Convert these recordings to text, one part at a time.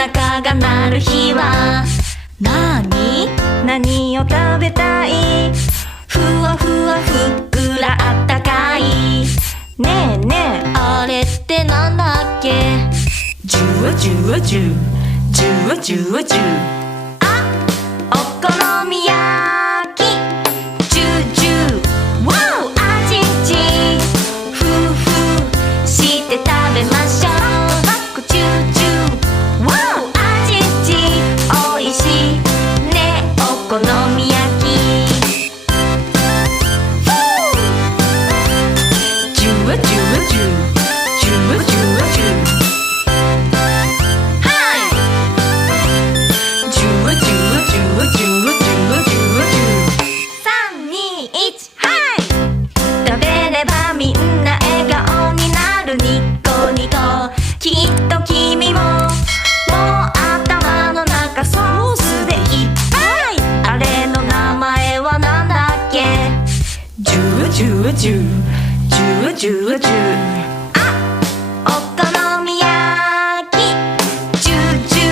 腹が鳴る日は何を食べたい？ふわふわふっくらあったかい。ねえねえ、あれってなんだっけ？ジュワジュワジュ、ジュワジュワジュ。あ、お好み焼き。ジュジュ、ワオ、あちち。ふうふうして食べましょう。パックチューチュー、ワオ、あちち。おいしいね、お好み焼き。ジュワジュワジュ、ジュワジュワジュ。きっと君ももう頭の中ソースでいっぱい。あれの名前はなんだっけ？ジュワジュワジュ、ジュワジュワジュ。あ、お好み焼き。ジュジュ、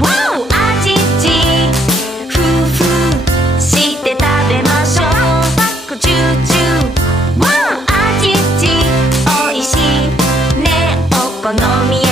ワオ、あちち。ふうふうして食べましょう。パックジュジュ、ワオ、あちち。おいしいね、お好み焼き。